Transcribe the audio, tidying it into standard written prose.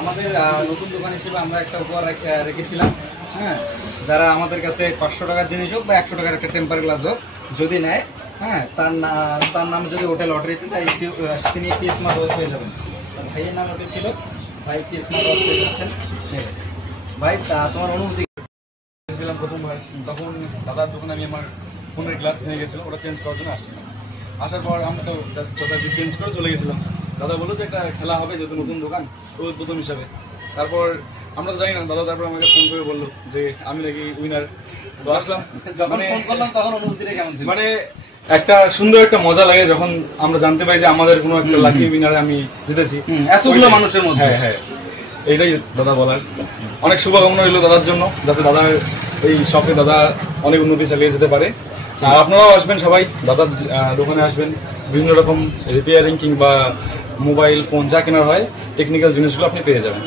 আমাদের নতুন দোকান হিসেবে আমরা একটা উপহার রেখেছিলাম। হ্যাঁ, যারা আমাদের কাছে 500 টাকার জিনিস হোক বা 100 টাকার একটা টেম্পার গ্লাস হোক যদি নেয়, হ্যাঁ, তার নাম যদি ওঠে লটারিতে, তাই তিনি একটি স্মার্ট ওয়াচ পেয়ে যাবেন। ভাইয়ের নাম ওটা ছিল, ভাই একটি স্মার্ট ওয়াচ পেয়ে যাচ্ছেন। ভাই তোমার অনুভূতি? ছিলাম প্রথমবার, তখন দাদার দোকানে আমি আমার ফোনের গ্লাস ভেঙে গেছিলো, ওটা চেঞ্জ করার জন্য আসছিলাম। আসার পর আমরা তো জাস্ট ওটাকে চেঞ্জ করে চলে গেছিলাম। দাদা বললো যে একটা খেলা হবে, যেহেতু নতুন দোকান, প্রথম হিসাবে। তারপর আমরা তো জানি না, দাদা তারপর আমাকে ফোন করে বললো যে আমি নাকি উইনার। তো আসলাম, যখন ফোন করলাম তখন অনুভূতিটা কেমন ছিল? মানে একটা সুন্দর একটা মজা লাগে যখন আমরা জানতে পাই যে আমাদের কোনো একটা লাকি উইনারে আমি জিতেছি এতগুলো মানুষের মধ্যে। হ্যাঁ হ্যাঁ, এইটাই দাদা বলার। অনেক শুভকামনা রইল দাদার জন্য, যাতে দাদার এই শপে দাদা অনেক উন্নতি চালিয়ে যেতে পারে। আর আপনারাও আসবেন, সবাই দাদার দোকানে আসবেন। বিভিন্ন রকম রিপেয়ারিং কিংবা মোবাইল ফোন যা কেনার হয়, টেকনিক্যাল জিনিসগুলো আপনি পেয়ে যাবেন।